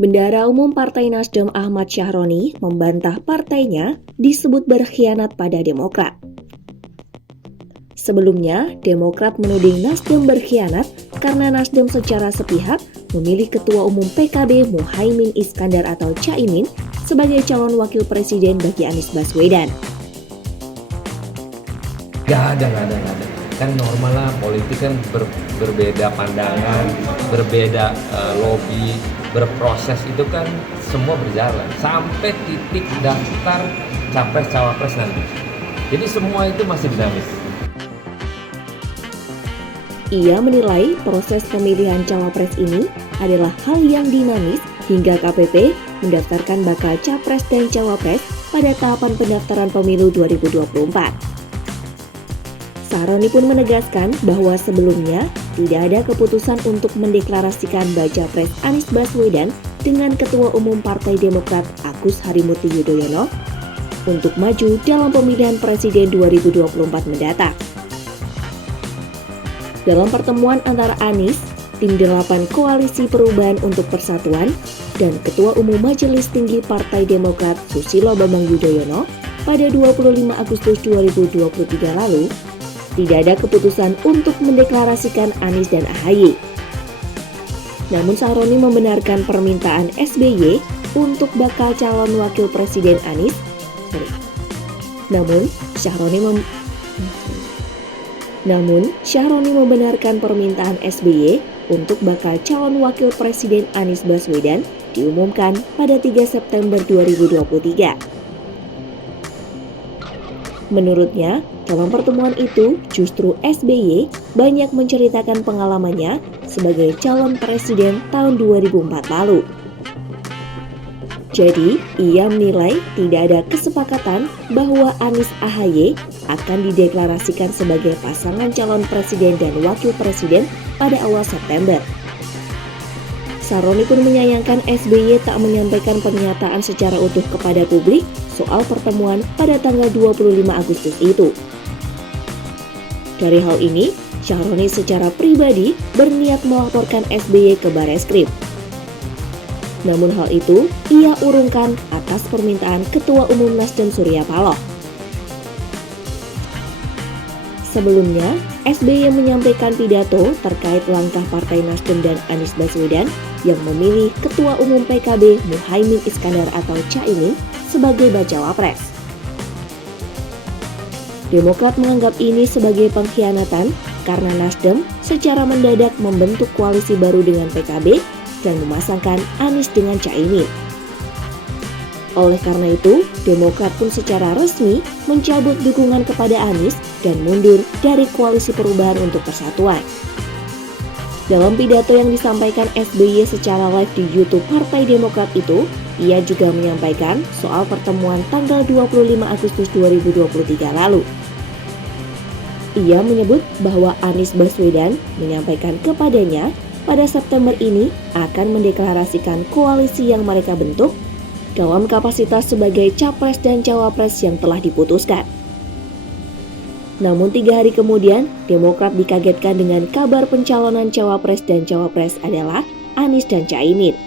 Bendahara Umum Partai Nasdem Ahmad Syahroni membantah partainya disebut berkhianat pada Demokrat. Sebelumnya, Demokrat menuding Nasdem berkhianat karena Nasdem secara sepihak memilih Ketua Umum PKB Muhaimin Iskandar atau Caimin sebagai calon wakil presiden bagi Anies Baswedan. Gak ada. Kan normal lah, politik kan berbeda pandangan, berbeda lobby, berproses itu kan semua berjalan sampai titik daftar capres-cawapres nanti. Jadi semua itu masih dinamis. Ia menilai proses pemilihan cawapres ini adalah hal yang dinamis hingga KPP mendaftarkan bakal capres dan cawapres pada tahapan pendaftaran pemilu 2024. Syahroni pun menegaskan bahwa sebelumnya tidak ada keputusan untuk mendeklarasikan baca pres Anies Baswedan dengan Ketua Umum Partai Demokrat Agus Harimurti Yudhoyono untuk maju dalam pemilihan presiden 2024 mendatang. Dalam pertemuan antara Anies, tim 8 Koalisi Perubahan untuk Persatuan, dan Ketua Umum Majelis Tinggi Partai Demokrat Susilo Bambang Yudhoyono pada 25 Agustus 2023 lalu, tidak ada keputusan untuk mendeklarasikan Anies dan AHY. Namun Syahroni membenarkan permintaan SBY untuk bakal calon wakil presiden Anies. Namun Syahroni membenarkan permintaan SBY untuk bakal calon wakil presiden Anies Baswedan diumumkan pada 3 September 2023. Menurutnya, dalam pertemuan itu justru SBY banyak menceritakan pengalamannya sebagai calon presiden tahun 2004 lalu. Jadi, ia menilai tidak ada kesepakatan bahwa Anies AHY akan dideklarasikan sebagai pasangan calon presiden dan wakil presiden pada awal September. Syahroni pun menyayangkan SBY tak menyampaikan pernyataan secara utuh kepada publik soal pertemuan pada tanggal 25 Agustus itu. Dari hal ini, Syahroni secara pribadi berniat melaporkan SBY ke Bareskrim. Namun hal itu ia urungkan atas permintaan Ketua Umum Nasdem Surya Paloh. Sebelumnya, SBY menyampaikan pidato terkait langkah Partai Nasdem dan Anies Baswedan yang memilih Ketua Umum PKB Muhaimin Iskandar atau Caimin sebagai bacawa pres. Demokrat menganggap ini sebagai pengkhianatan karena Nasdem secara mendadak membentuk koalisi baru dengan PKB dan memasangkan Anies dengan Caimin. Oleh karena itu, Demokrat pun secara resmi mencabut dukungan kepada Anies dan mundur dari Koalisi Perubahan untuk Persatuan. Dalam pidato yang disampaikan SBY secara live di YouTube Partai Demokrat itu, ia juga menyampaikan soal pertemuan tanggal 25 Agustus 2023 lalu. Ia menyebut bahwa Anies Baswedan menyampaikan kepadanya pada September ini akan mendeklarasikan koalisi yang mereka bentuk dalam kapasitas sebagai capres dan cawapres yang telah diputuskan. Namun 3 hari kemudian, Demokrat dikagetkan dengan kabar pencalonan cawapres dan cawapres adalah Anies dan Caimin.